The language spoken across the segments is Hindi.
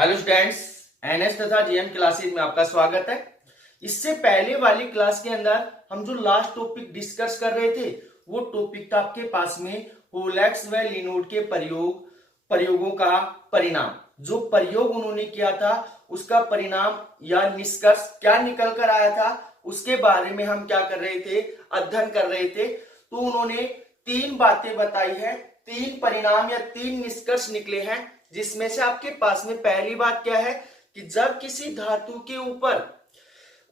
हेलो स्टूडेंट्स, एनएस तथा जीएम क्लासेज में आपका स्वागत है। इससे पहले वाली क्लास के अंदर हम जो लास्ट टॉपिक डिस्कस कर रहे थे वो टॉपिक था आपके पास में होलेक्स व लिनोड के प्रयोगों का परिणाम। जो प्रयोग उन्होंने किया था उसका परिणाम या निष्कर्ष क्या निकल कर आया था उसके बारे में हम क्या कर रहे थे, अध्ययन कर रहे थे। तो उन्होंने तीन बातें बताई है, तीन परिणाम या तीन निष्कर्ष निकले हैं, जिसमें से आपके पास में पहली बात क्या है कि जब किसी धातु के ऊपर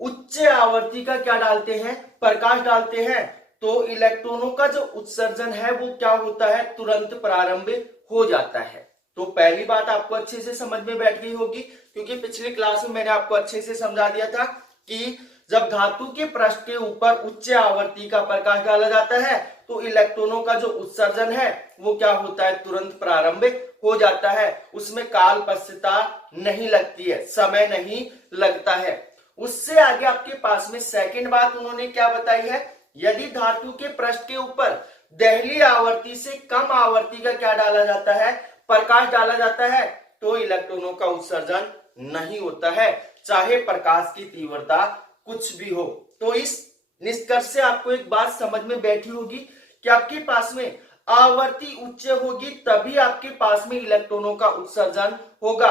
उच्च आवर्ती का क्या डालते हैं, प्रकाश डालते हैं, तो इलेक्ट्रॉनों का जो उत्सर्जन है वो क्या होता है, तुरंत प्रारंभ हो जाता है। तो पहली बात आपको अच्छे से समझ में बैठ गई होगी, क्योंकि पिछली क्लास में मैंने आपको अच्छे से समझा दिया था कि जब धातु के पृष्ठ के ऊपर उच्च आवर्ती का प्रकाश डाला जाता है तो इलेक्ट्रॉनों का जो उत्सर्जन है वो क्या होता है, तुरंत प्रारंभ हो जाता है। उसमें काल पश्चता नहीं लगती है, समय नहीं लगता है। उससे आगे आपके पास में सेकंड बात उन्होंने क्या बताई है, यदि धातु के पृष्ठ के ऊपर दहली आवर्ती से कम आवर्ती का क्या डाला जाता है, प्रकाश डाला जाता है, तो इलेक्ट्रॉनों का उत्सर्जन नहीं होता है, चाहे प्रकाश की तीव्रता कुछ भी हो। तो इस निष्कर्ष से आपको एक बात समझ में बैठी होगी कि आपके पास में आवर्ती उच्च होगी तभी आपके पास में इलेक्ट्रॉनों का उत्सर्जन होगा,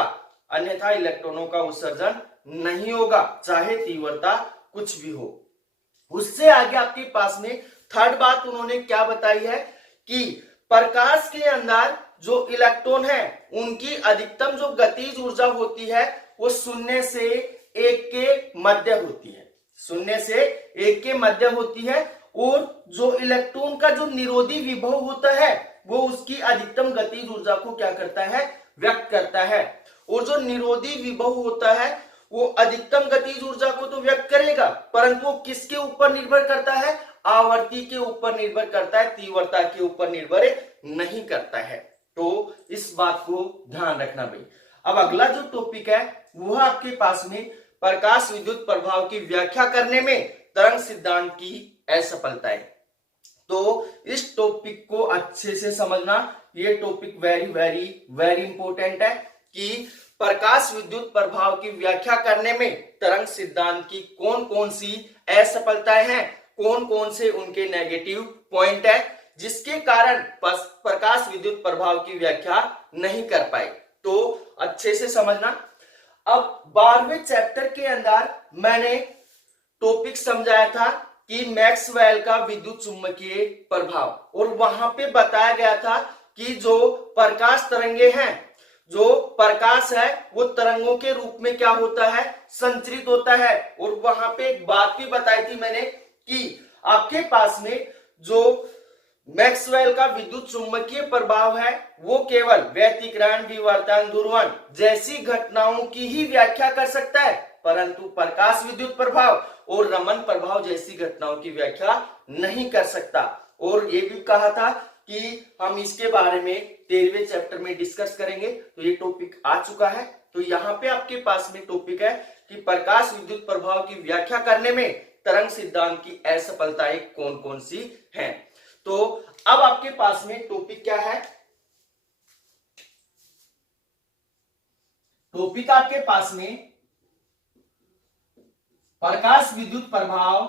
अन्यथा इलेक्ट्रॉनों का उत्सर्जन नहीं होगा, चाहे तीव्रता कुछ भी हो। उससे आगे आपके पास में थर्ड बात उन्होंने क्या बताई है कि प्रकाश के अंदर जो इलेक्ट्रॉन है उनकी अधिकतम जो गतिज ऊर्जा होती है वो 0 से 1 के मध्य होती है, 0 से 1 के मध्य होती है। और जो इलेक्ट्रॉन का जो निरोधी विभव होता है वो उसकी अधिकतम गतिज ऊर्जा को क्या करता है, व्यक्त करता है। और जो निरोधी विभव होता है वो अधिकतम गतिज ऊर्जा को तो व्यक्त करेगा, परंतु वो किसके ऊपर निर्भर करता है, आवर्ती के ऊपर निर्भर करता है, तीव्रता के ऊपर निर्भर नहीं करता है। तो इस बात को ध्यान रखना भाई। अब अगला जो टॉपिक है वह आपके पास में प्रकाश विद्युत प्रभाव की व्याख्या करने में तरंग सिद्धांत की असफलताएं। तो इस टॉपिक को अच्छे से समझना, ये topic very very very important है कि प्रकाश विद्युत प्रभाव की व्याख्या करने में तरंग सिद्धांत की कौन कौन सी असफलताएं हैं, कौन कौन से उनके नेगेटिव पॉइंट है, जिसके कारण प्रकाश विद्युत प्रभाव की व्याख्या नहीं कर पाए। तो अच्छे से समझना। अब 12वें चैप्टर के अंदर मैंने टॉपिक समझाया था कि मैक्सवेल का विद्युत चुंबकीय प्रभाव, और वहां पे बताया गया था कि जो प्रकाश तरंगे हैं, जो प्रकाश है वो तरंगों के रूप में क्या होता है, संचरित होता है। और वहां पे एक बात भी बताई थी मैंने कि आपके पास में जो मैक्सवेल का विद्युत चुंबकीय प्रभाव है वो केवल व्यतिकरण, विवर्तन, ध्रुवण जैसी घटनाओं की ही व्याख्या कर सकता है, परंतु प्रकाश विद्युत प्रभाव और रमन प्रभाव जैसी घटनाओं की व्याख्या नहीं कर सकता। और ये भी कहा था कि हम इसके बारे में 13वें चैप्टर में डिस्कस करेंगे। तो ये टॉपिक आ चुका है। तो यहाँ पे आपके पास में टॉपिक है कि प्रकाश विद्युत प्रभाव की व्याख्या करने में तरंग सिद्धांत की असफलताएं कौन कौन सी हैं। तो अब आपके पास में टॉपिक क्या है, टॉपिक आपके पास में प्रकाश विद्युत प्रभाव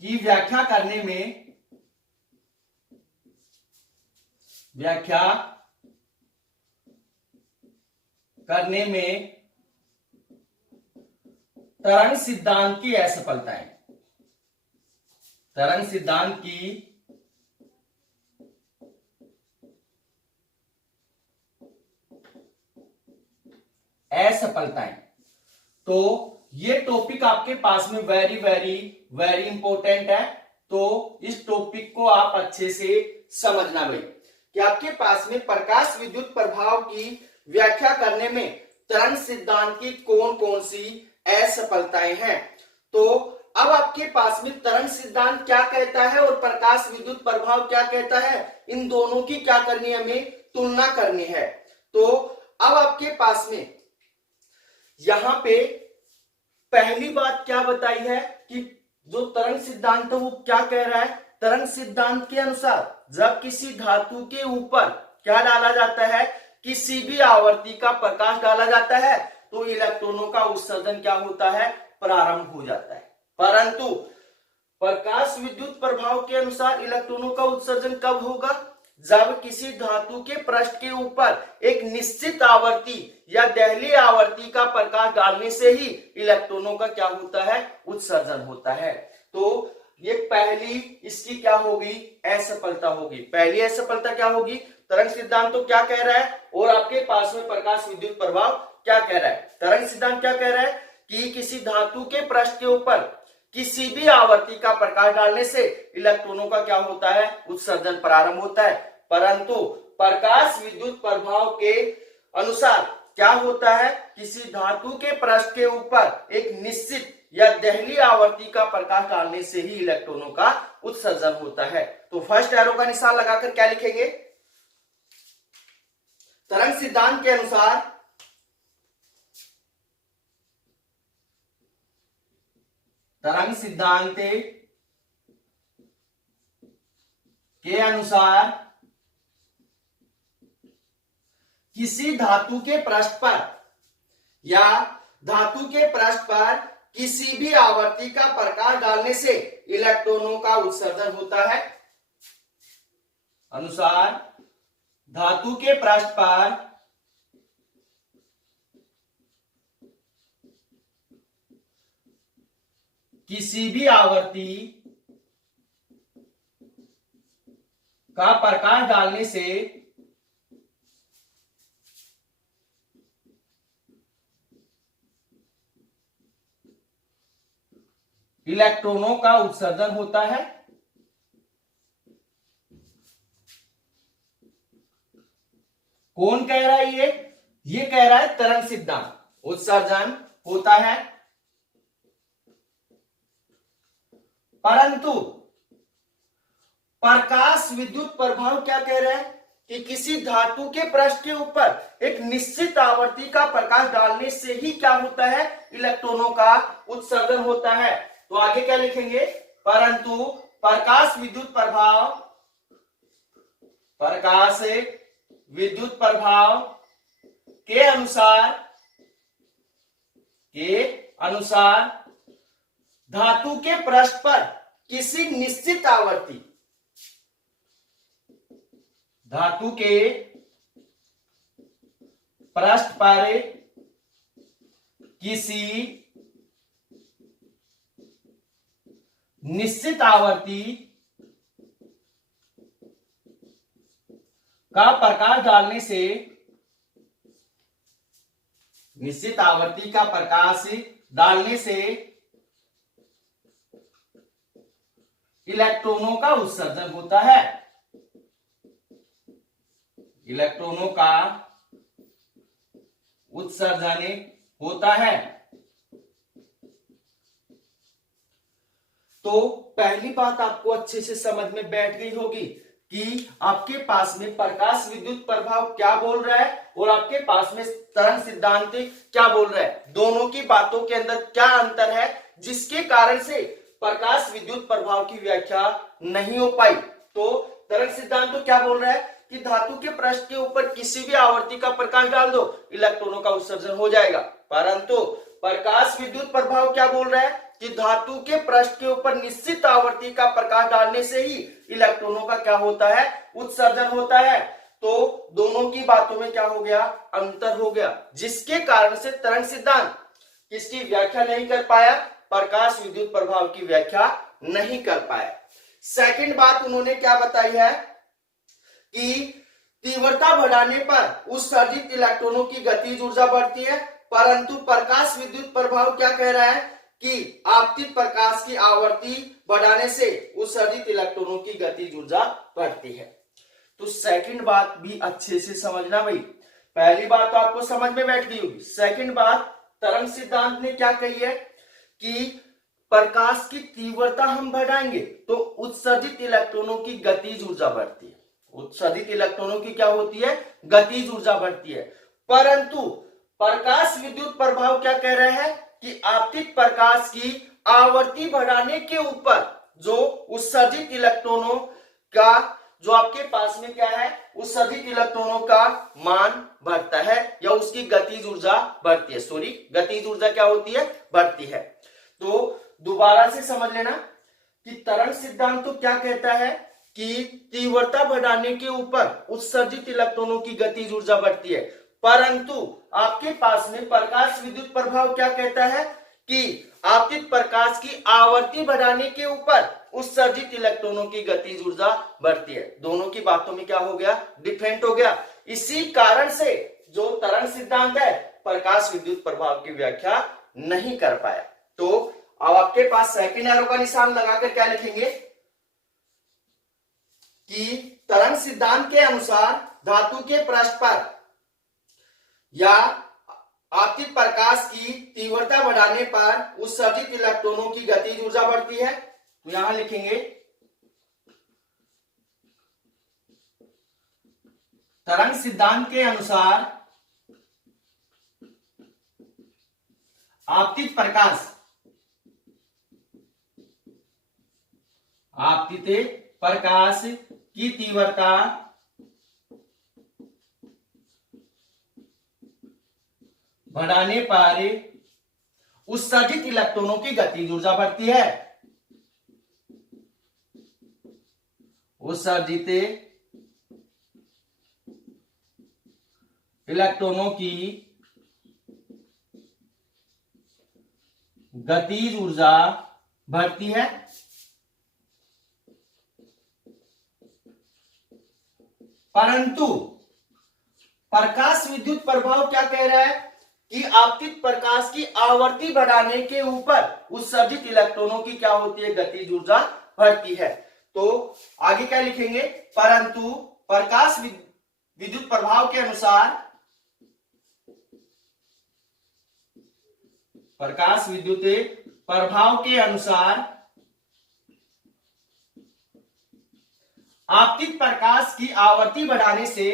की व्याख्या करने में तरंग सिद्धांत की असफलताएं, तरंग सिद्धांत की असफलताएं। तो ये टॉपिक आपके पास में वेरी वेरी वेरी इंपॉर्टेंट है। तो इस टॉपिक को आप अच्छे से समझना भाई कि आपके पास में प्रकाश विद्युत प्रभाव की व्याख्या करने में तरंग सिद्धांत की कौन कौन सी असफलताएं हैं। तो अब आपके पास में तरंग सिद्धांत क्या कहता है और प्रकाश विद्युत प्रभाव क्या कहता है, इन दोनों की क्या करनी है, हमें तुलना करनी है। तो अब आपके पास में यहां पे पहली बात क्या बताई है कि जो तरंग सिद्धांत है वो क्या कह रहा है तरंग सिद्धांत के अनुसार जब किसी धातु के ऊपर क्या डाला जाता है, किसी भी आवर्ती का प्रकाश डाला जाता है, तो इलेक्ट्रॉनों का उत्सर्जन क्या होता है, प्रारंभ हो जाता है। परंतु प्रकाश विद्युत प्रभाव के अनुसार इलेक्ट्रॉनों का उत्सर्जन कब होगा, जब किसी धातु के पृष्ठ के ऊपर एक निश्चित आवर्ती या दहली आवर्ती का प्रकाश डालने से ही इलेक्ट्रॉनों का क्या होता है, उत्सर्जन होता है। तो ये पहली इसकी क्या होगी, असफलता होगी। पहली असफलता क्या होगी, तरंग सिद्धांत तो क्या कह रहा है और आपके पास में प्रकाश विद्युत प्रभाव क्या कह रहा है। तरंग सिद्धांत क्या कह रहा है कि किसी धातु के पृष्ठ के ऊपर किसी भी आवर्ती का प्रकाश डालने से इलेक्ट्रॉनों का क्या होता है, उत्सर्जन प्रारंभ होता है। परंतु प्रकाश विद्युत प्रभाव के अनुसार क्या होता है, किसी धातु के पृष्ठ के ऊपर एक निश्चित या दहली आवर्ती का प्रकाश डालने से ही इलेक्ट्रॉनों का उत्सर्जन होता है। तो फर्स्ट एरो का निशान लगाकर क्या लिखेंगे, तरंग सिद्धांत के अनुसार तरंग सिद्धांत के अनुसार किसी धातु के पृष्ठ पर या धातु के पृष्ठ पर किसी भी आवर्ती का प्रकाश डालने से इलेक्ट्रॉनों का उत्सर्जन होता है। अनुसार धातु के पृष्ठ पर किसी भी आवर्ती का प्रकाश डालने से इलेक्ट्रॉनों का उत्सर्जन होता है। कौन कह रहा है, ये कह रहा है तरंग सिद्धांत। उत्सर्जन होता है, परंतु प्रकाश विद्युत प्रभाव क्या कह रहा है कि किसी धातु के पृष्ठ के ऊपर एक निश्चित आवर्ती का प्रकाश डालने से ही क्या होता है, इलेक्ट्रॉनों का उत्सर्जन होता है। तो आगे क्या लिखेंगे, परंतु प्रकाश विद्युत प्रभाव के अनुसार धातु के पृष्ठ पर किसी निश्चित आवर्ती धातु के पृष्ठ पर किसी निश्चित आवर्ती का प्रकाश डालने से इलेक्ट्रॉनों का उत्सर्जन होता है। इलेक्ट्रॉनों का उत्सर्जन होता है। तो पहली बात आपको अच्छे से समझ में बैठ गई होगी कि आपके पास में प्रकाश विद्युत प्रभाव क्या बोल रहा है और आपके पास में तरंग सिद्धांत क्या बोल रहा है। दोनों की बातों के अंदर क्या अंतर है जिसके कारण से प्रकाश विद्युत प्रभाव की व्याख्या नहीं हो पाई। तो तरंग सिद्धांत तो क्या बोल रहा है कि धातु के पृष्ठ के ऊपर किसी भी आवर्ती का प्रकाश डाल दो, इलेक्ट्रॉनों का उत्सर्जन हो जाएगा। परंतु प्रकाश विद्युत प्रभाव क्या बोल रहा है कि धातु के पृष्ठ के ऊपर निश्चित आवर्ती का प्रकाश डालने से ही इलेक्ट्रॉनों का क्या होता है, उत्सर्जन होता है। तो दोनों की बातों में क्या हो गया, अंतर हो गया, जिसके कारण से तरंग सिद्धांत किसकी व्याख्या नहीं कर पाया, प्रकाश विद्युत प्रभाव की व्याख्या नहीं कर पाया। सेकंड बात उन्होंने क्या बताई है कि तीव्रता बढ़ाने पर उत्सर्जित इलेक्ट्रॉनों की गतिज ऊर्जा बढ़ती है, परंतु प्रकाश विद्युत प्रभाव क्या कह रहा है कि आपतित प्रकाश की आवर्ती बढ़ाने से उत्सर्जित इलेक्ट्रॉनों की गतिज ऊर्जा बढ़ती है। तो सेकंड बात भी अच्छे से समझना भाई। पहली बात तो आपको समझ में बैठ गई होगी। सेकंड बात तरंग सिद्धांत ने क्या कही है कि प्रकाश की तीव्रता हम बढ़ाएंगे तो उत्सर्जित इलेक्ट्रॉनों की गतिज ऊर्जा बढ़ती है। उत्सर्जित इलेक्ट्रॉनों की क्या होती है, गतिज ऊर्जा बढ़ती है। परंतु प्रकाश विद्युत प्रभाव क्या कह रहा है कि आपतित प्रकाश की आवर्ती बढ़ाने के ऊपर जो उत्सर्जित इलेक्ट्रॉनों का जो आपके पास में क्या है उत्सर्जित इलेक्ट्रॉनों का मान बढ़ता है या उसकी गतिज ऊर्जा बढ़ती है। सॉरी, गतिज ऊर्जा क्या होती है, बढ़ती है। तो दोबारा से समझ लेना कि तरंग सिद्धांत तो क्या कहता है कि तीव्रता बढ़ाने के ऊपर उत्सर्जित इलेक्ट्रॉनों की गतिज ऊर्जा बढ़ती है, परंतु आपके पास में प्रकाश विद्युत प्रभाव क्या कहता है कि आपतित प्रकाश की आवर्ती बढ़ाने के ऊपर उत्सर्जित इलेक्ट्रॉनों की गतिज ऊर्जा बढ़ती है। दोनों की बातों में क्या हो गया, डिफरेंट हो गया। इसी कारण से जो तरंग सिद्धांत है प्रकाश विद्युत प्रभाव की व्याख्या नहीं कर पाया। तो अब आपके पास सेकंड एरो का निशान लगाकर क्या लिखेंगे कि तरंग सिद्धांत के अनुसार धातु के पृष्ठ पर या आपतित प्रकाश की तीव्रता बढ़ाने पर उत्सर्जित इलेक्ट्रॉनों की गतिज ऊर्जा बढ़ती है। तो यहां लिखेंगे तरंग सिद्धांत के अनुसार आपतित प्रकाश की तीव्रता बढ़ाने पर उत्सर्जित इलेक्ट्रॉनों की गतिज ऊर्जा बढ़ती है। उत्सर्जित इलेक्ट्रॉनों की गतिज ऊर्जा बढ़ती है, परंतु प्रकाश विद्युत प्रभाव क्या कह रहा है कि आपतित प्रकाश की आवर्ती बढ़ाने के ऊपर उत्सर्जित इलेक्ट्रॉनों की क्या होती है, गतिज ऊर्जा बढ़ती है। तो आगे क्या लिखेंगे, परंतु प्रकाश विद्युत प्रभाव के अनुसार प्रकाश विद्युत प्रभाव के अनुसार आपतित प्रकाश की आवर्ती बढ़ाने से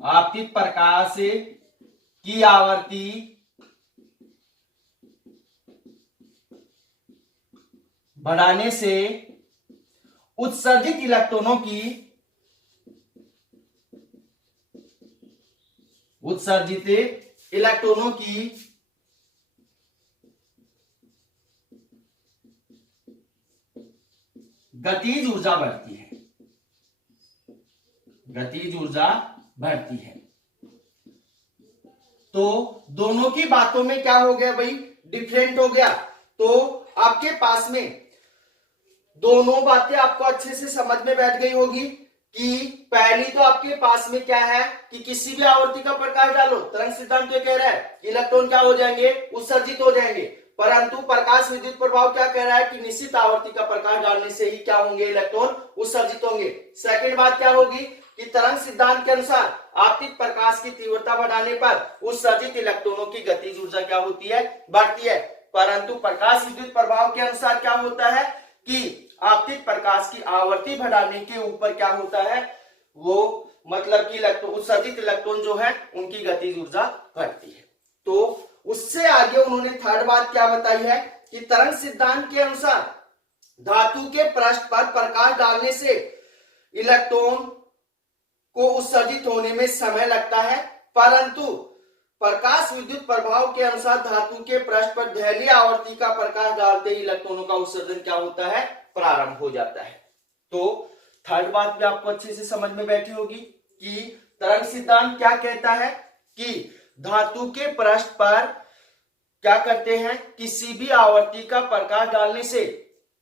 आपतित प्रकाश की आवर्ती बढ़ाने से उत्सर्जित इलेक्ट्रॉनों की गतिज ऊर्जा बढ़ती है, गतिज ऊर्जा बढ़ती है। तो दोनों की बातों में क्या हो गया भाई, डिफरेंट हो गया। तो आपके पास में दोनों बातें आपको अच्छे से समझ में बैठ गई होगी कि पहली तो आपके पास में क्या है कि किसी भी आवर्ती का प्रकाश डालो, तरंग सिद्धांत तो कह रहा है इलेक्ट्रॉन क्या हो जाएंगे, उत्सर्जित हो जाएंगे, परंतु प्रकाश विद्युत प्रभाव क्या कह रहा है कि निश्चित आवर्ती का प्रकाश डालने से ही क्या होंगे, इलेक्ट्रॉन उत्सर्जित होंगे। सेकंड बात क्या होगी कि तरंग सिद्धांत के अनुसार आपतित प्रकाश की तीव्रता बढ़ाने पर उत्सर्जित इलेक्ट्रॉनों की गतिज ऊर्जा क्या होती है, बढ़ती है, परंतु प्रकाश विद्युत प्रभाव के अनुसार क्या होता है कि आपतित प्रकाश की आवर्ती बढ़ाने के ऊपर क्या होता है, वो मतलब कि उत्सर्जित इलेक्ट्रॉन जो है उनकी गतिज ऊर्जा घटती है। तो उससे आगे उन्होंने थर्ड बात क्या बताई है कि तरंग सिद्धांत के अनुसार धातु के पृष्ठ पर प्रकाश डालने से इलेक्ट्रॉन को उत्सर्जित होने में समय लगता है, परंतु प्रकाश विद्युत प्रभाव के अनुसार धातु के पृष्ठ पर दहलीय आवर्ती का प्रकाश डालते ही इलेक्ट्रॉनों का उत्सर्जन क्या होता है, प्रारंभ हो जाता है। तो थर्ड बात भी आपको अच्छे से समझ में बैठी होगी कि तरंग सिद्धांत क्या कहता है कि धातु के पृष्ठ पर क्या करते हैं, किसी भी आवर्ती का प्रकाश डालने से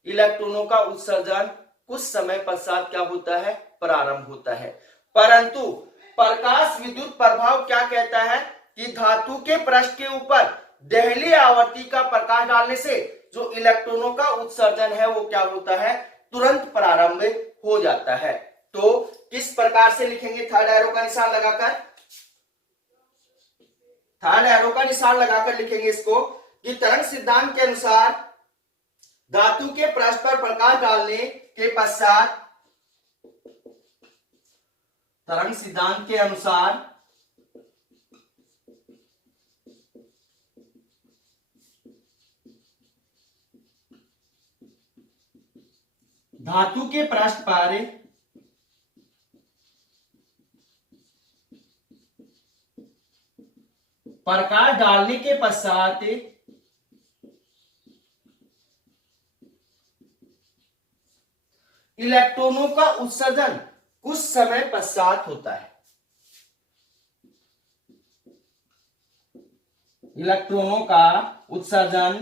इलेक्ट्रॉनों का उत्सर्जन कुछ समय पश्चात क्या होता है, प्रारंभ होता है, परंतु प्रकाश विद्युत प्रभाव क्या कहता है कि धातु के पृष्ठ के ऊपर दहलीय आवर्ती का प्रकाश डालने से जो इलेक्ट्रॉनों का उत्सर्जन है वो क्या होता है, तुरंत प्रारंभ हो जाता है। तो किस प्रकार से लिखेंगे, थर्ड एरो का निशान लगाकर, थर्ड एरो का निशान लगाकर लिखेंगे इसको कि तरंग सिद्धांत के अनुसार धातु के पृष्ठ पर प्रकाश डालने के पश्चात, तरंग सिद्धांत के अनुसार धातु के पृष्ठ पर प्रकाश डालने के पश्चात इलेक्ट्रॉनों का उत्सर्जन कुछ समय पश्चात होता है। इलेक्ट्रॉनों का उत्सर्जन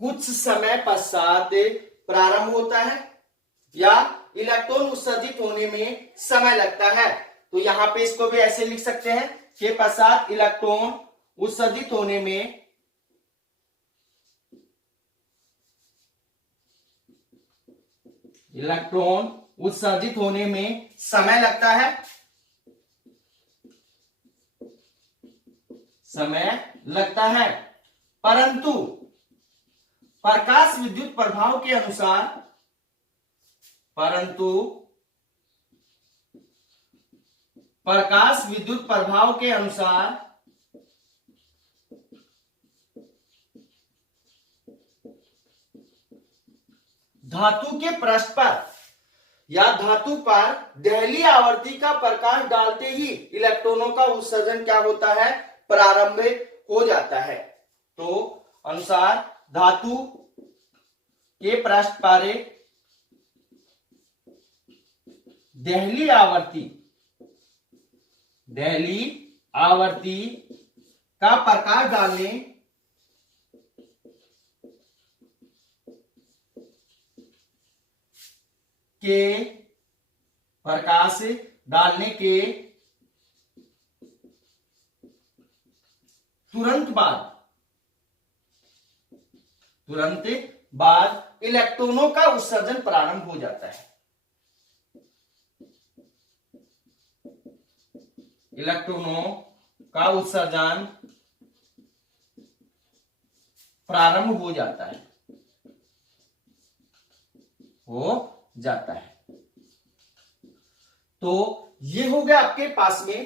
कुछ समय पश्चात प्रारंभ होता है या इलेक्ट्रॉन उत्सर्जित होने में समय लगता है। तो यहां पे इसको भी ऐसे लिख सकते हैं कि पश्चात इलेक्ट्रॉन उत्सर्जित होने में समय लगता है, परंतु प्रकाश विद्युत प्रभाव के अनुसार धातु के पृष्ठ पर या धातु पर दहली आवर्ती का प्रकाश डालते ही इलेक्ट्रॉनों का उत्सर्जन क्या होता है, प्रारंभ हो जाता है। तो अनुसार धातु के पृष्ठ पर दहली आवर्ती का प्रकाश डालने के तुरंत बाद इलेक्ट्रॉनों का उत्सर्जन प्रारंभ हो जाता है। इलेक्ट्रॉनों का उत्सर्जन प्रारंभ हो जाता है। तो ये हो गया आपके पास में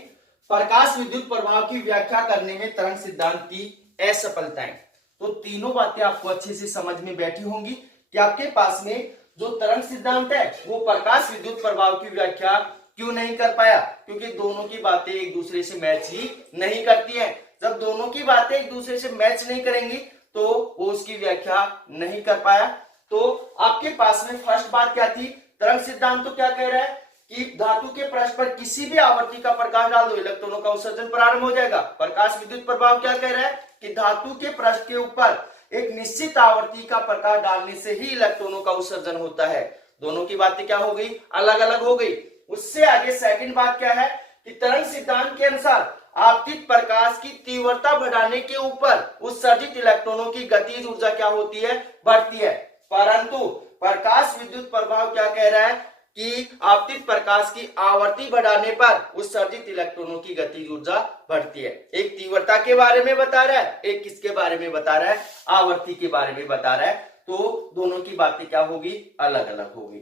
प्रकाश विद्युत प्रभाव की व्याख्या करने में तरंग सिद्धांत की असफलताएं। तो तीनों बातें आपको अच्छे से समझ में बैठी होंगी कि आपके पास में जो तरंग सिद्धांत है वो प्रकाश विद्युत प्रभाव की व्याख्या क्यों नहीं कर पाया, क्योंकि दोनों की बातें एक दूसरे से मैच ही नहीं करती हैं। जब दोनों की बातें एक दूसरे से मैच नहीं करेंगी तो वो उसकी व्याख्या नहीं कर पाया। तो आपके पास में फर्स्ट बात क्या थी, तरंग सिद्धांत तो क्या कह रहा है कि धातु के पृष्ठ पर किसी भी आवर्ती का प्रकाश डाल दो इलेक्ट्रॉनों का उत्सर्जन प्रारंभ हो जाएगा। प्रकाश विद्युत प्रभाव क्या कह रहा है कि धातु के पृष्ठ के ऊपर एक निश्चित आवर्ती का प्रकाश डालने से ही इलेक्ट्रॉनों का उत्सर्जन होता है। दोनों की बातें क्या हो गई, अलग अलग हो गई। उससे आगे सेकंड बात क्या है कि तरंग सिद्धांत के अनुसार आपतित प्रकाश की तीव्रता बढ़ाने के ऊपर उत्सर्जित इलेक्ट्रॉनों की गतिज ऊर्जा क्या होती है, बढ़ती है। परंतु प्रकाश विद्युत प्रभाव क्या कह रहा है कि आपतित प्रकाश की आवर्ती बढ़ाने पर उत्सर्जित इलेक्ट्रॉनों की गतिज ऊर्जा बढ़ती है। एक तीव्रता के बारे में बता रहा है, एक किसके बारे में बता रहा है, आवर्ती के बारे में बता रहा है। तो दोनों की बातें क्या होगी, अलग अलग होगी।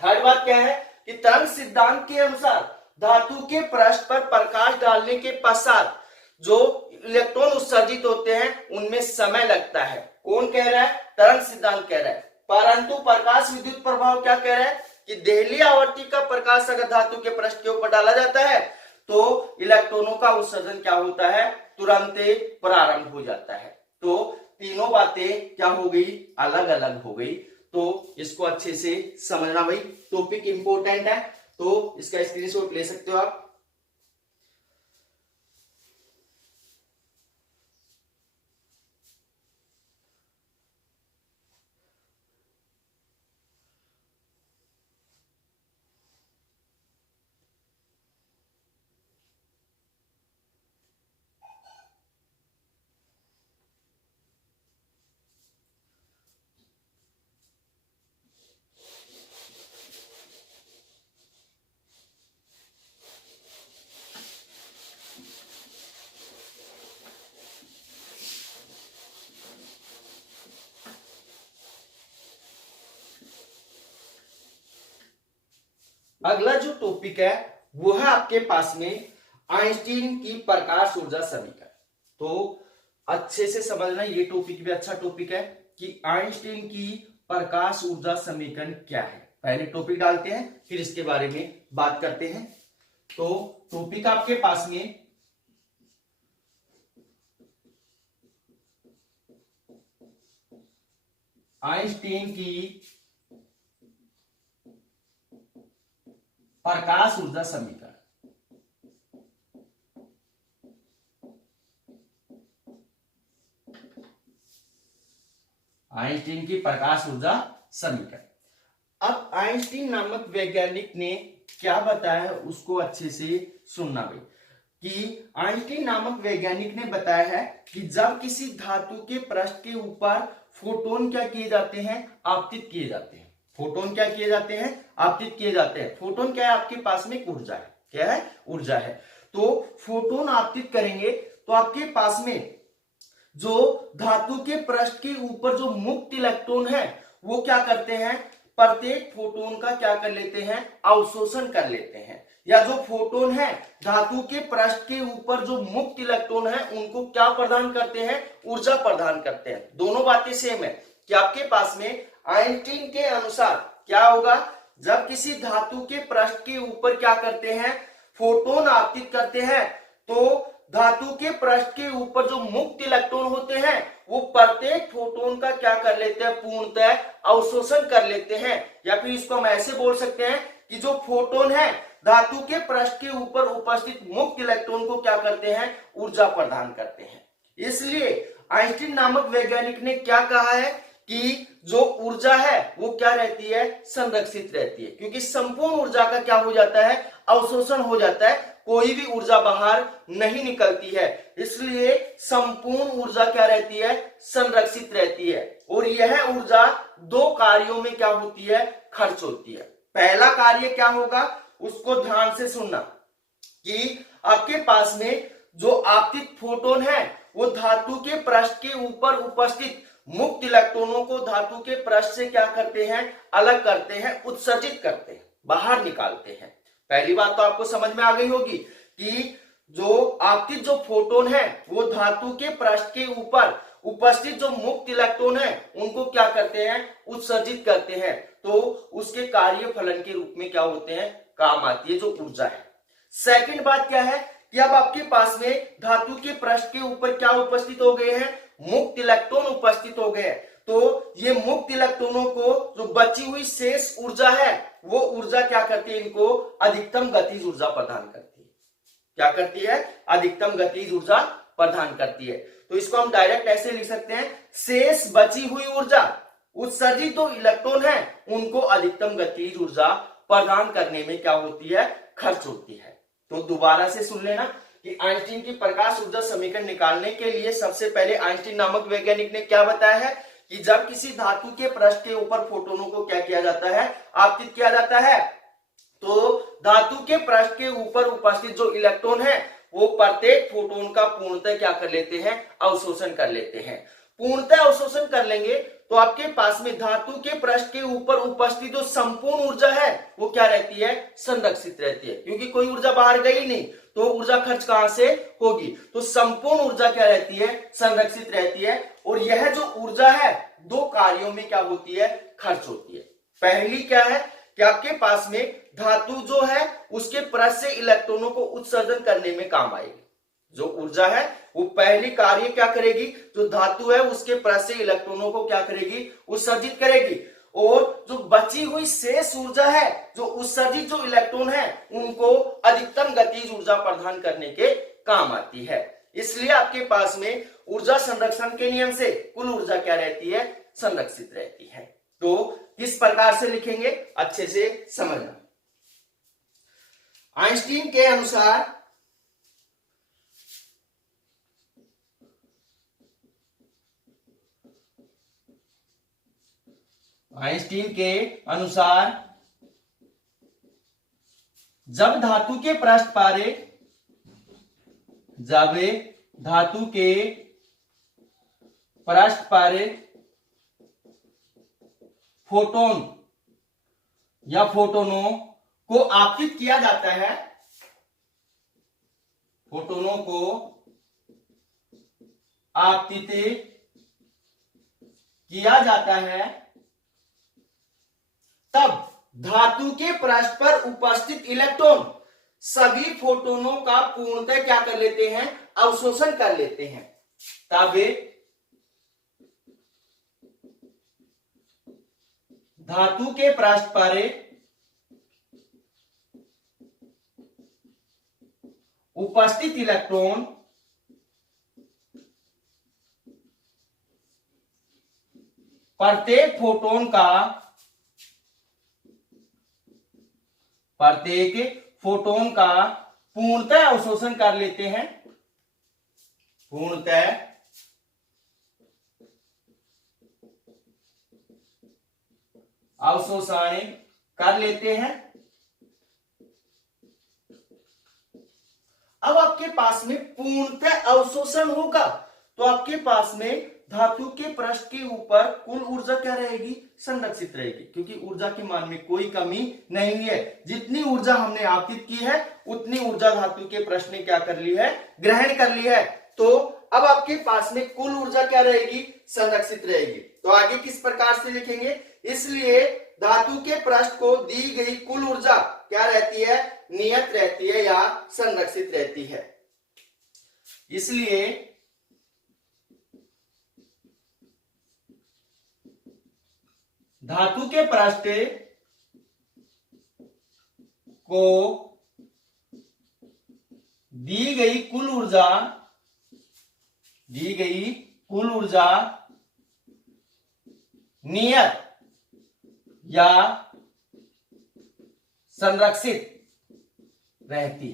थर्ड बात क्या है कि तरंग सिद्धांत के अनुसार धातु के पृष्ठ पर प्रकाश डालने के पश्चात जो इलेक्ट्रॉन उत्सर्जित होते हैं उनमें समय लगता है। कौन कह रहा है, तरंग सिद्धांत कह रहा है। परंतु प्रकाश विद्युत प्रभाव क्या कह रहा है कि दहली आवर्ती का प्रकाश अगर धातु के पृष्ठ के ऊपर डाला जाता है तो इलेक्ट्रॉनों का उत्सर्जन क्या होता है, तुरंत प्रारंभ हो जाता है। तो तीनों बातें क्या हो गई, अलग अलग हो गई। तो इसको अच्छे से समझना भाई, टॉपिक इंपॉर्टेंट है तो इसका स्क्रीनशॉट ले सकते हो आप। अगला जो टॉपिक है वो है आपके पास में आइंस्टीन की प्रकाश ऊर्जा समीकरण। तो अच्छे से समझना, ये टॉपिक भी अच्छा टॉपिक है। कि आइंस्टीन की प्रकाश ऊर्जा समीकरण क्या है। पहले टॉपिक डालते हैं, फिर इसके बारे में बात करते हैं। तो टॉपिक आपके पास में आइंस्टीन की प्रकाश ऊर्जा समीकरण। आइंस्टीन की प्रकाश ऊर्जा समीकरण। अब आइंस्टीन नामक वैज्ञानिक ने क्या बताया है उसको अच्छे से सुनना भाई। कि आइंस्टीन नामक वैज्ञानिक ने बताया है कि जब किसी धातु के पृष्ठ के ऊपर फोटोन क्या किए जाते हैं, आपतित किए जाते हैं। फोटोन क्या किए जाते हैं, आपतित किए जाते हैं। फोटोन क्या है, आपके पास में ऊर्जा है। क्या है, ऊर्जा है। तो फोटोन आपतित करेंगे तो आपके पास में जो धातु के पृष्ठ के ऊपर जो मुक्त इलेक्ट्रॉन है वो क्या करते हैं, प्रत्येक फोटोन का क्या कर लेते हैं, अवशोषण कर लेते हैं। या जो फोटोन है धातु के पृष्ठ के ऊपर जो मुक्त इलेक्ट्रॉन है उनको क्या प्रदान करते हैं, ऊर्जा प्रदान करते हैं। दोनों बातें सेम है कि आपके पास में आइंस्टीन के अनुसार क्या होगा, जब किसी धातु के पृष्ठ के ऊपर क्या करते हैं, फोटोन आपतित करते हैं तो धातु के पृष्ठ के ऊपर जो मुक्त इलेक्ट्रॉन होते हैं वो प्रत्येक फोटोन का क्या कर लेते हैं, पूर्णतः अवशोषण कर लेते हैं। या फिर इसको हम ऐसे बोल सकते हैं कि जो फोटोन है धातु के पृष्ठ के ऊपर उपस्थित मुक्त इलेक्ट्रॉन को क्या करते हैं, ऊर्जा प्रदान करते हैं। इसलिए आइंस्टीन नामक वैज्ञानिक ने क्या कहा है कि जो ऊर्जा है वो क्या रहती है, संरक्षित रहती है। क्योंकि संपूर्ण ऊर्जा का क्या हो जाता है, अवशोषण हो जाता है, कोई भी ऊर्जा बाहर नहीं निकलती है। इसलिए संपूर्ण ऊर्जा क्या रहती है, संरक्षित रहती है। और यह ऊर्जा दो कार्यों में क्या होती है, खर्च होती है। पहला कार्य क्या होगा उसको ध्यान से सुनना कि आपके पास में जो आपतित फोटोन है वो धातु के पृष्ठ के ऊपर उपस्थित मुक्त इलेक्ट्रॉनों को धातु के पृष्ठ से क्या करते हैं, अलग करते हैं, उत्सर्जित करते हैं, बाहर निकालते हैं। पहली बात तो आपको समझ में आ गई होगी कि जो आपतित जो फोटोन है वो धातु के पृष्ठ के ऊपर उपस्थित जो मुक्त इलेक्ट्रॉन है उनको क्या करते हैं, उत्सर्जित करते हैं। तो उसके कार्य फलन के रूप में क्या होते हैं, काम आती है जो ऊर्जा है। सेकंड बात क्या है कि अब आपके पास में धातु के पृष्ठ के ऊपर क्या उपस्थित हो गए हैं, मुक्त इलेक्ट्रॉन उपस्थित हो गए। तो ये मुक्त इलेक्ट्रॉनों को जो बची हुई शेष ऊर्जा है वो ऊर्जा क्या करती है, इनको अधिकतम गतिज ऊर्जा प्रदान करती है। क्या करती है, अधिकतम गतिज ऊर्जा प्रदान करती है। तो इसको हम डायरेक्ट ऐसे लिख सकते हैं, शेष बची हुई ऊर्जा उत्सर्जित जो इलेक्ट्रॉन है उनको अधिकतम गतिज ऊर्जा प्रदान करने में क्या होती है, खर्च होती है। तो दोबारा से सुन लेना कि आइंस्टीन की प्रकाश ऊर्जा समीकरण निकालने के लिए सबसे पहले आइंस्टीन नामक वैज्ञानिक ने क्या बताया है कि जब किसी धातु के पृष्ठ के ऊपर फोटोनों को क्या किया जाता है, आपतित किया जाता है, तो धातु के पृष्ठ के ऊपर उपस्थित जो इलेक्ट्रॉन है वो प्रत्येक फोटोन का पूर्णतः क्या कर लेते हैं, अवशोषण कर लेते हैं। पूर्णतः अवशोषण कर लेंगे तो आपके पास में धातु के पृष्ठ के ऊपर उपस्थित जो संपूर्ण ऊर्जा है वो क्या रहती है, संरक्षित रहती है। क्योंकि कोई ऊर्जा बाहर गई नहीं तो ऊर्जा खर्च कहां से होगी, तो संपूर्ण ऊर्जा क्या रहती है, संरक्षित रहती है। और यह जो ऊर्जा है दो कार्यों में क्या होती है, खर्च होती है। पहली क्या है कि आपके पास में धातु जो है उसके पृष्ठ से इलेक्ट्रॉनों को उत्सर्जन करने में काम आएगी। जो ऊर्जा है वो पहली कार्य क्या करेगी, जो धातु है उसके पृष्ठ से इलेक्ट्रॉनों को क्या करेगी, उत्सर्जित करेगी। और जो बची हुई शेष ऊर्जा है, जो उत्सर्जित जो इलेक्ट्रॉन है उनको अधिकतम गतिज ऊर्जा प्रदान करने के काम आती है। इसलिए आपके पास में ऊर्जा संरक्षण के नियम से कुल ऊर्जा क्या रहती है, संरक्षित रहती है। तो किस प्रकार से लिखेंगे अच्छे से समझना। आइंस्टीन के अनुसार आइंस्टीन के अनुसार जब धातु के पृष्ठ पारे, जब धातु के पृष्ठ पारे फोटोन या फोटोनों को आपतित किया जाता है, फोटोनों को आपतित किया जाता है तब धातु के पृष्ठ पर उपस्थित इलेक्ट्रॉन सभी फोटोनों का पूर्णतः क्या कर लेते हैं, अवशोषण कर लेते हैं। तब धातु के पृष्ठ पर उपस्थित इलेक्ट्रॉन प्रत्येक फोटोन का पूर्णतः अवशोषण कर लेते हैं, पूर्णतः अवशोषण कर लेते हैं। अब आपके पास में पूर्णतः अवशोषण होगा तो आपके पास में धातु के पृष्ठ के ऊपर कुल ऊर्जा क्या रहेगी, संरक्षित रहेगी, क्योंकि ऊर्जा के मान में कोई कमी नहीं है। जितनी ऊर्जा हमने आपूर्ति की है उतनी ऊर्जा धातु के पृष्ठ ने क्या कर ली है, ग्रहण कर ली है। तो अब आपके पास में कुल ऊर्जा क्या रहेगी, संरक्षित रहेगी। तो आगे किस प्रकार से लिखेंगे, इसलिए धातु के पृष्ठ को दी गई कुल ऊर्जा क्या रहती है, नियत रहती है या संरक्षित रहती है। इसलिए धातु के पृष्ठ को दी गई कुल ऊर्जा नियत या संरक्षित रहती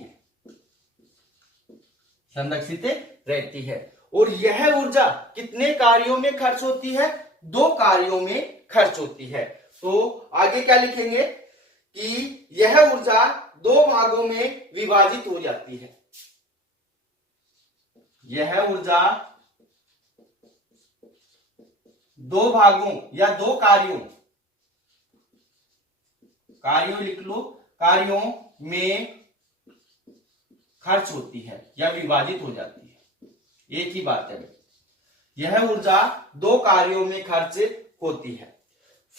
है। और यह ऊर्जा कितने कार्यों में खर्च होती है, 2 कार्यों में खर्च होती है। तो आगे क्या लिखेंगे कि यह ऊर्जा 2 भागों में विभाजित हो जाती है। यह ऊर्जा 2 भागों या 2 कार्यों लिख लो, कार्यों में खर्च होती है या विभाजित हो जाती है, एक ही बात है। यह ऊर्जा 2 कार्यों में खर्च होती है।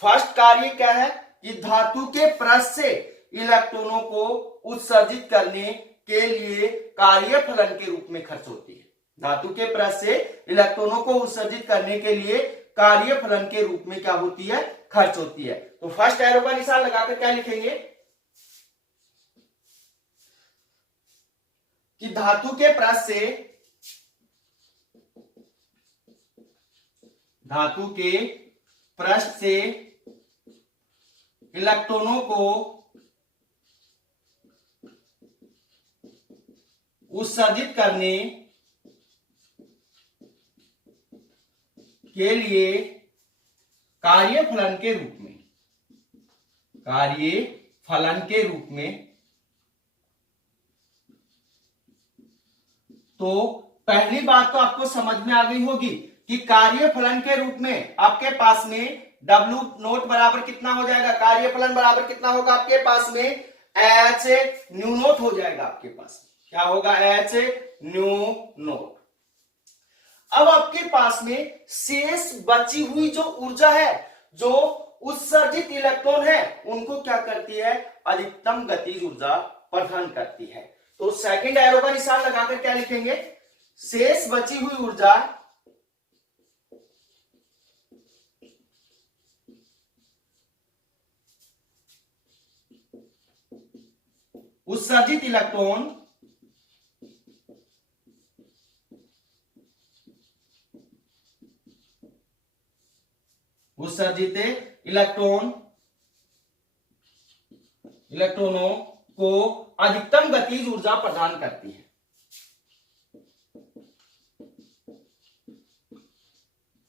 फर्स्ट कार्य क्या है कि धातु के पृष्ठ से इलेक्ट्रॉनों को उत्सर्जित करने के लिए कार्यफलन के रूप में खर्च होती है। धातु के पृष्ठ से इलेक्ट्रॉनों को उत्सर्जित करने के लिए कार्यफलन के रूप में क्या होती है, खर्च होती है। तो फर्स्ट एरो का निशान लगाकर क्या लिखेंगे कि धातु के पृष्ठ से इलेक्ट्रॉनों को उत्सर्जित करने के लिए कार्यफलन के रूप में तो पहली बात तो आपको समझ में आ गई होगी कि कार्यफलन के रूप में आपके पास में W नोट बराबर कितना हो जाएगा, कार्यफलन बराबर कितना होगा आपके पास में H न्यू नोट हो जाएगा। आपके पास क्या होगा, H न्यू नोट। अब आपके पास में शेष बची हुई जो ऊर्जा है, जो उत्सर्जित इलेक्ट्रॉन है, उनको क्या करती है, अधिकतम गतिज ऊर्जा प्रदान करती है। तो सेकंड एरो का निशान लगाकर क्या लिखेंगे, शेष बची हुई ऊर्जा उत्सर्जित इलेक्ट्रॉन इलेक्ट्रॉनों को अधिकतम गतिज ऊर्जा प्रदान करती है।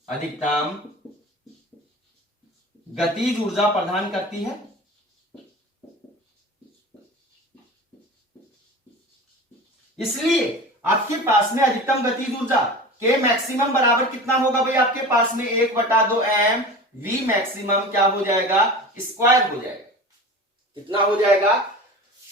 अधिकतम गतिज ऊर्जा प्रदान करती है। इसलिए आपके पास में अधिकतम गतिज ऊर्जा के मैक्सिमम बराबर कितना होगा भाई, आपके पास में 1/2 m v मैक्सिमम क्या हो जाएगा, स्क्वायर हो जाएगा। कितना हो जाएगा,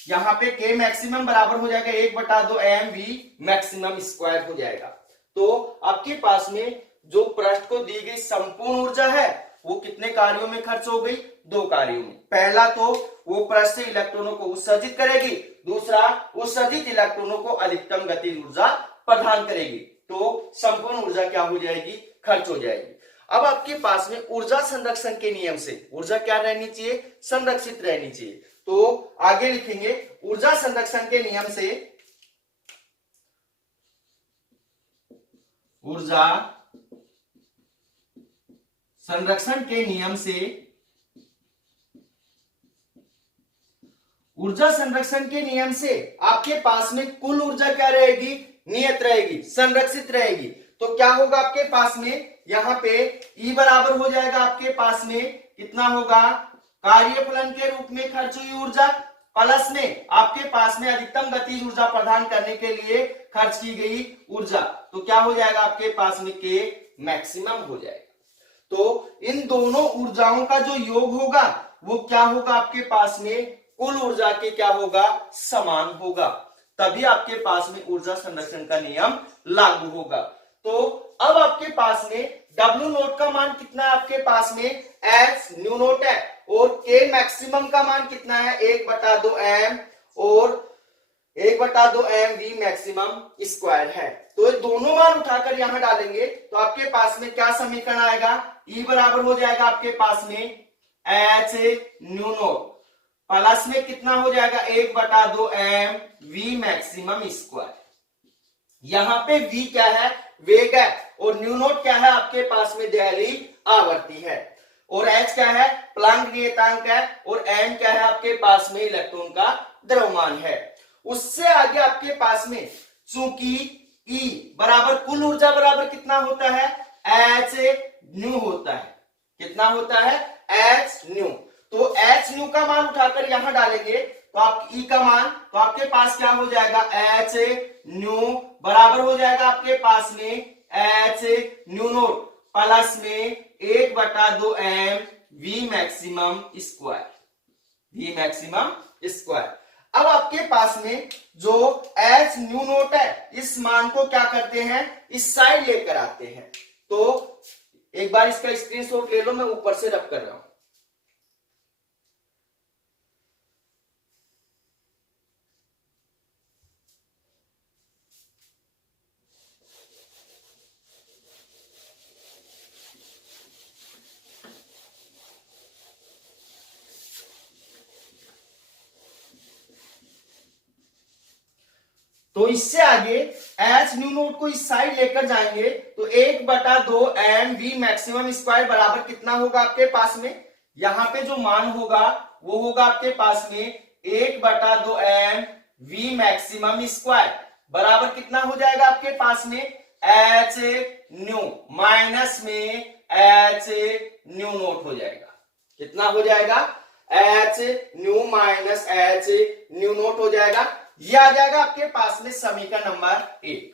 यहां पे k मैक्सिमम बराबर हो जाएगा 1/2 m v मैक्सिमम स्क्वायर हो जाएगा। तो आपके पास में जो पृष्ठ को दी गई संपूर्ण ऊर्जा है वो कितने कार्यों में खर्च हो गई? 2 कार्यों में। पहला तो वो पृष्ठ से इलेक्ट्रॉनों को उत्सर्जित करेगी, दूसरा उत्सर्जित इलेक्ट्रॉनों को अधिकतम गतिज ऊर्जा प्रदान करेगी। तो संपूर्ण ऊर्जा क्या हो जाएगी? खर्च हो जाएगी। अब आपके पास में ऊर्जा संरक्षण के नियम से ऊर्जा क्या रहनी चाहिए? संरक्षित रहनी चाहिए। तो आगे लिखेंगे ऊर्जा संरक्षण के नियम से ऊर्जा संरक्षण के नियम से ऊर्जा संरक्षण के नियम से आपके पास में कुल ऊर्जा क्या रहेगी? नियत रहेगी, संरक्षित रहेगी। तो क्या होगा आपके पास में? यहां पे E बराबर हो जाएगा आपके पास में कितना होगा? कार्यफलन के रूप में खर्च हुई ऊर्जा प्लस में आपके पास में अधिकतम गतिज ऊर्जा प्रदान करने के लिए खर्च की गई ऊर्जा। तो क्या हो जाएगा आपके पास में? के मैक्सिमम हो जाएगा। तो इन दोनों ऊर्जाओं का जो योग होगा वो क्या होगा आपके पास में? कुल ऊर्जा के क्या होगा? समान होगा। तभी आपके पास में ऊर्जा संरक्षण का नियम लागू होगा। तो अब आपके पास में W नोट का मान कितना है आपके पास में? H न्यू नोट है। और K मैक्सिमम का मान कितना है? 1/2 m और 1/2 m V मैक्सिमम स्क्वायर है। तो ये दोनों मान उठाकर यहां डालेंगे तो आपके पास में क्या समीकरण आएगा? E बराबर हो जाएगा आपके पास में H न्यू नोट प्लस में कितना हो जाएगा? 1/2 m V मैक्सिमम स्क्वायर। यहां पे V क्या है? वेग है। और न्यू नोट क्या है आपके पास में? दहली आवर्ती है। और H क्या है? प्लांक नियतांक है। और M क्या है आपके पास में? इलेक्ट्रॉन का द्रव्यमान है। उससे आगे आपके पास में चूंकि E बराबर कुल ऊर्जा बराबर कितना होता है? H न्यू होता है। कितना होता है? H new. तो H न्यू का मान उठाकर यहां डालेंगे तो आप E का मान, तो आपके पास क्या हो जाएगा? H न्यू बराबर हो जाएगा आपके पास में H न्यू नोट प्लस में 1/2 m V maximum square. V maximum square. अब आपके पास में जो H न्यू नोट है इस मान को क्या करते हैं? इस साइड लेकर आते हैं। तो एक बार इसका स्क्रीनशॉट ले लो, मैं ऊपर से रब कर रहा हूं। तो इससे आगे H न्यू नोट को इस साइड लेकर जाएंगे तो 1/2 m V मैक्सिमम स्क्वायर बराबर कितना होगा आपके पास में? यहां पे जो मान होगा वो होगा आपके पास में 1/2 m V मैक्सिमम स्क्वायर बराबर कितना हो जाएगा आपके पास में? H न्यू माइनस में H न्यू नोट हो जाएगा। कितना हो जाएगा? H new minus H new note हो जाएगा। ये आ जाएगा आपके पास में समीकरण नंबर 1।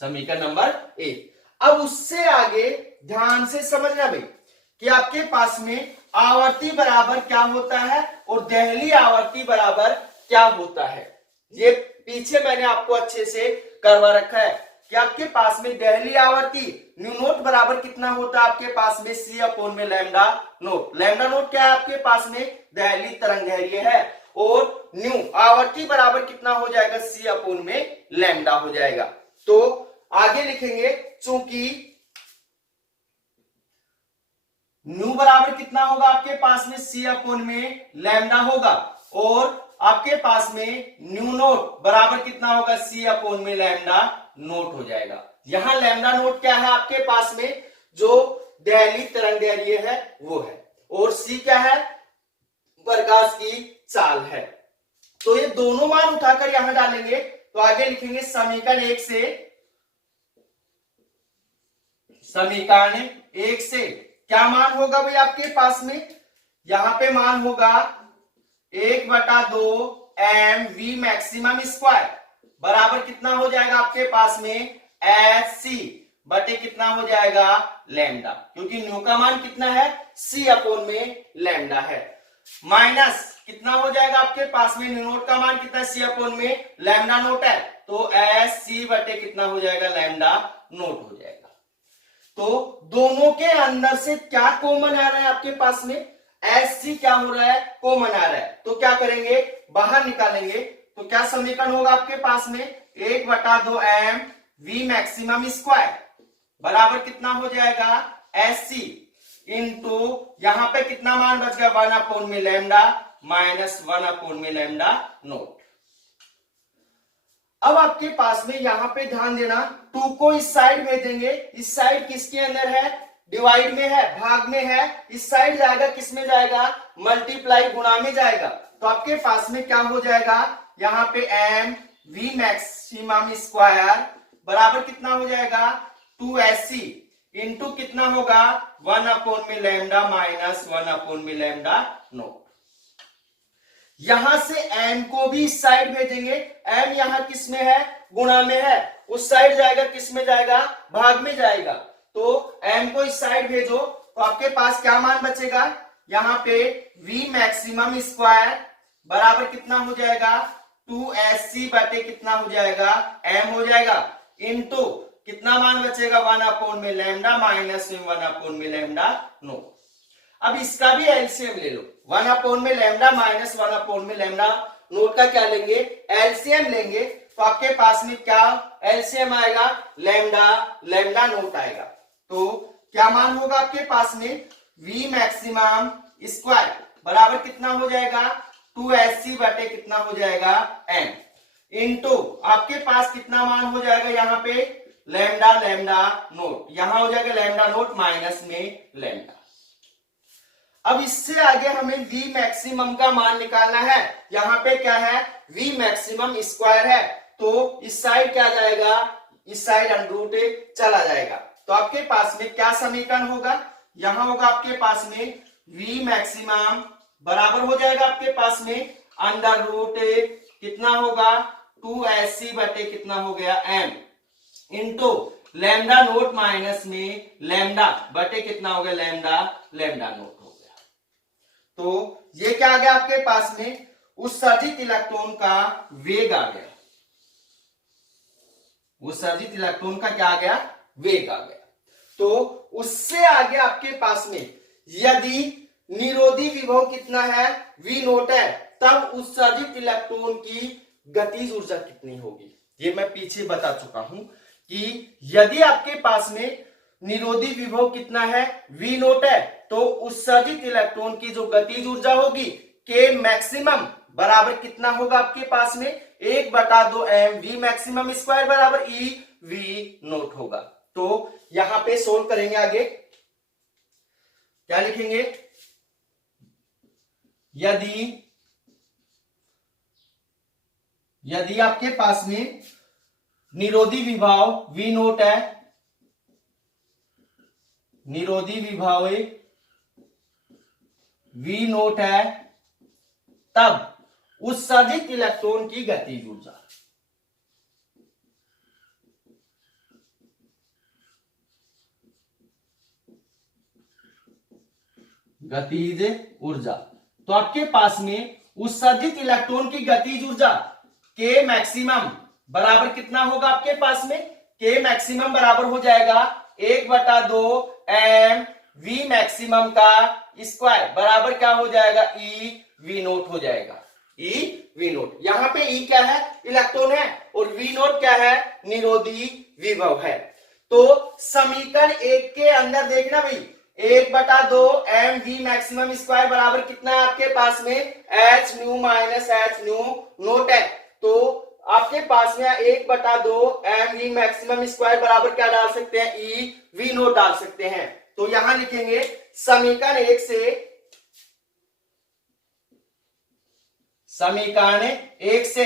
समीकरण नंबर 1। अब उससे आगे ध्यान से समझना भाई कि आपके पास में आवर्ती बराबर क्या होता है और दहली आवर्ती बराबर क्या होता है। ये पीछे मैंने आपको अच्छे से करवा रखा है कि आपके पास में दहली आवर्ती न्यू नोट बराबर कितना होता है आपके पास में? C/में लैम्डा नोट। लैम्डा नोट क्या है आपके पास में? दहली तरंगदैर्घ्य है। और न्यू आवर्ती बराबर कितना हो जाएगा? C/में लैम्डा हो जाएगा। तो आगे लिखेंगे चूंकि न्यू बराबर कितना होगा आपके पास में? C/में लैम्डा होगा। और आपके पास में न्यू नोट बराबर कितना होगा? C/में लैम्डा नोट हो जाएगा। यहां लैम्डा नोट क्या है आपके पास में? जो दहली तरंगदैर्घ्य है वो है। और C क्या है? प्रकाश की चाल है। तो ये दोनों मान उठाकर यहां डालेंगे तो आगे लिखेंगे समीकरण 1 से। समीकरण 1 से क्या मान होगा भाई आपके पास में? यहां पे मान होगा 1/2 m V मैक्सिमम स्क्वायर बराबर कितना हो जाएगा आपके पास में? H बटे कितना हो जाएगा? लैम्डा। क्योंकि न्यू का मान कितना है? C/में लैम्डा है। माइनस कितना हो जाएगा आपके पास में न्यू नोट का मान कितना सी अपॉन में लैम्डा नोट है, तो एस सी बटे कितना हो जाएगा लैम्डा नोट हो जाएगा। तो दोनों के अंदर से क्या कॉमन आ रहा है आपके पास में, एस सी क्या हो रहा है कॉमन आ रहा है, तो क्या करेंगे बाहर निकालेंगे, तो क्या समीकरण होगा आपके पास में 1/2 एम वी मैक्सिमम स्क्वायर बराबर कितना हो जाएगा एस सी इंटू यहां पे कितना मान बच गया 1 अपॉन में लैम्डा माइनस 1 अपॉन में लैम्डा नोट। अब आपके पास में यहां पे ध्यान देना 2 को इस साइड भेजेंगे, इस साइड किसके अंदर है डिवाइड में है भाग में है, इस साइड जाएगा किस में जाएगा मल्टीप्लाई गुणा में जाएगा, तो आपके पास में क्या हो जाएगा यहां पे एम वी मैक्सिमम स्क्वायर बराबर कितना हो जाएगा 2SC इंटू कितना होगा 1 अपॉन में लैम्डा माइनस 1 अपॉन में लैम्डा नोट। यहां से m को भी इस साइड भेजेंगे, m यहां किस में है गुणा में है, उस साइड जाएगा किस में जाएगा भाग में जाएगा, तो m को इस साइड भेजो तो आपके पास क्या मान बचेगा यहां पे v मैक्सिमम स्क्वायर बराबर कितना हो जाएगा 2SC बटे कितना हो जाएगा m हो जाएगा इंटू कितना मान बचेगा 1 अपॉन में लैम्डा माइनस 1 अपॉन में लैम्डा नोट। अब इसका भी एलसीएम ले लो, 1 अपॉन में लैम्डा माइनस 1 अपॉन में लैम्डा नोट का क्या लेंगे एलसीएम लेंगे, तो आपके पास में क्या एलसीएम आएगा लैम्डा लैम्डा नोट आएगा, तो क्या मान होगा आपके पास में v मैक्सिमम स्क्वायर बराबर कितना हो जाएगा 2SC बटे कितना हो जाएगा m इंटू आपके पास कितना मान हो जाएगा यहाँ पे लैम्डा लैम्डा नोट, यहां हो जाएगा लैम्डा नोट माइनस में लैम्डा। अब इससे आगे हमें v मैक्सिमम का मान निकालना है, यहां पे क्या है v मैक्सिमम स्क्वायर है, तो इस साइड क्या जाएगा इस साइड अंडरूट चला जाएगा, तो आपके पास में क्या समीकरण होगा यहां होगा आपके पास में v मैक्सिमम बराबर हो जाएगा आपके पास में अंडर रूट कितना होगा 2SC बटे कितना हो गया m into lambda note minus में लैम्डा बटे कितना हो गया लैम्डा लैम्डा नोट हो गया। तो ये क्या आ गया आपके पास में उत्सर्जित इलेक्ट्रॉन का वेग आ गया, उत्सर्जित इलेक्ट्रॉन का क्या आ गया वेग आ गया। तो उससे आगे आपके पास में यदि निरोधी विभव कितना है v नोट है, तब उत्सर्जित इलेक्ट्रॉन की गतिज ऊर्जा कितनी होगी, ये मैं पीछे बता चुका हूं कि यदि आपके पास में निरोधी विभव कितना है v नोट है, तो उत्सर्जित इलेक्ट्रॉन की जो गतिज ऊर्जा होगी k मैक्सिमम बराबर कितना होगा आपके पास में 1/2 m v मैक्सिमम स्क्वायर बराबर e v नोट होगा। तो यहां पे सोल्व करेंगे, आगे क्या लिखेंगे यदि आपके पास में निरोधी विभव v नोट है, निरोधी विभव v नोट है, तब उत्सर्जित इलेक्ट्रॉन की गतिज ऊर्जा तो आपके पास में उत्सर्जित इलेक्ट्रॉन की गतिज ऊर्जा k मैक्सिमम बराबर कितना होगा आपके पास में k मैक्सिमम बराबर हो जाएगा 1/2 m v मैक्सिमम का स्क्वायर बराबर क्या हो जाएगा e v नोट हो जाएगा, e v नोट। यहां पे e क्या है इलेक्ट्रॉन है और v नोट क्या है निरोधी विभव है। तो समीकरण 1 के अंदर देखना भाई 1/2 m v मैक्सिमम स्क्वायर बराबर कितना है आपके पास में h new minus h new note है, तो आपके पास में 1/2 m v मैक्सिमम स्क्वायर बराबर क्या डाल सकते हैं e v नोट डाल सकते हैं। तो यहां लिखेंगे समीकरण 1 से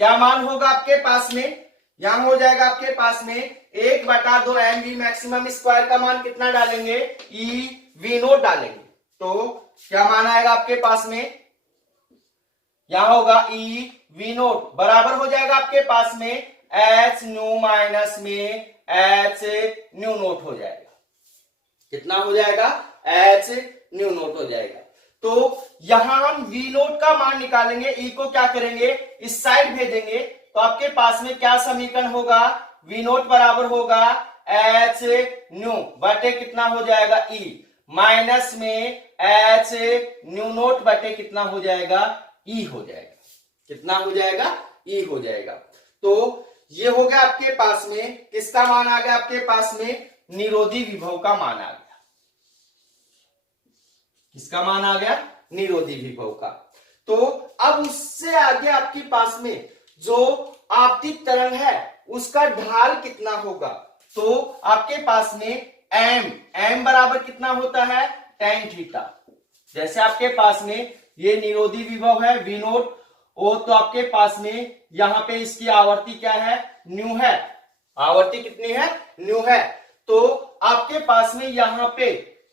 क्या मान होगा आपके पास में, यहां हो जाएगा आपके पास में 1/2 m v मैक्सिमम स्क्वायर का मान कितना डालेंगे e v नोट डालेंगे, तो क्या मान आएगा आपके पास में यहां होगा e v नोट बराबर हो जाएगा आपके पास में h न्यू माइनस में h न्यू नोट हो जाएगा, कितना हो जाएगा h न्यू नोट हो जाएगा। तो यहां हम वी नोट का मान निकालेंगे, ई को क्या करेंगे इस साइड भेजेंगे, तो आपके पास में क्या समीकरण होगा, वी नोट बराबर होगा एच न्यू बटे कितना हो जाएगा ई, माइनस में एच न्यू नोट बटे कितना हो जाएगा ई हो जाएगा, कितना हो जाएगा ई हो जाएगा। तो ये हो गया आपके पास में किसका मान आ गया, आपके पास में निरोधी विभव का मान आ गया, किसका मान आ गया निरोधी विभव का। तो अब उससे आगे आपके पास में जो आपतित तरंग है उसका ढाल कितना होगा, तो आपके पास में m बराबर कितना होता है tan थीटा। जैसे आपके पास में ये निरोधी विभव है v नोट, ओ तो आपके पास में यहां पे इसकी आवर्ती क्या है न्यू है, आवर्ती कितनी है न्यू है। तो आपके पास में यहां पे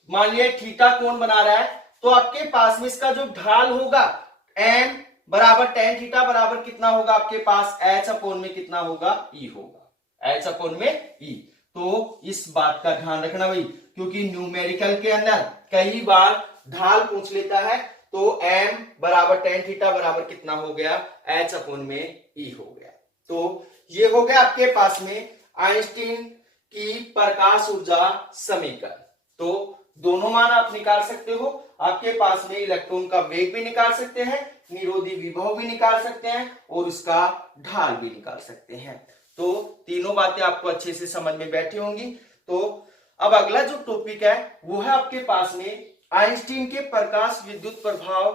मान लिया थीटा कोण बना रहा है, तो आपके पास में इसका जो ढाल होगा m बराबर tan थीटा बराबर कितना होगा आपके पास h अपोन में कितना होगा e होगा, h अपोन में e। तो इस बात का ध्यान रखना भाई, क्योंकि न्यूमेरिकल के अंदर कई बार ढाल पूछ लेता है, तो m बराबर tan थीटा बराबर कितना हो गया h अपोन में e हो गया। तो ये हो गया आपके पास में आइंस्टीन की प्रकाश ऊर्जा समीकरण। तो दोनों मान आप निकाल सकते हो, आपके पास में इलेक्ट्रॉन का वेग भी निकाल सकते हैं, निरोधी विभव भी निकाल सकते हैं और उसका ढाल भी निकाल सकते हैं। तो तीनों बातें आपको अच्छे से समझ में बैठी होंगी। तो अब अगला जो टॉपिक है वो है आपके पास में आइंस्टीन के प्रकाश विद्युत प्रभाव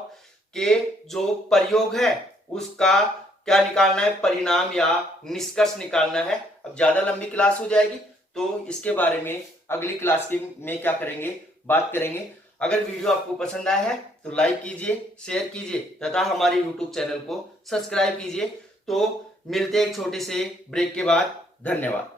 के जो प्रयोग है उसका क्या निकालना है, परिणाम या निष्कर्ष निकालना है। अब ज्यादा लंबी क्लास हो जाएगी, तो इसके बारे में अगली क्लास में क्या करेंगे बात करेंगे। अगर वीडियो आपको पसंद आया है तो लाइक कीजिए, शेयर कीजिए तथा हमारे यूट्यूब चैनल को सब्सक्राइब कीजिए। तो मिलते हैं एक छोटे से ब्रेक के बाद। धन्यवाद।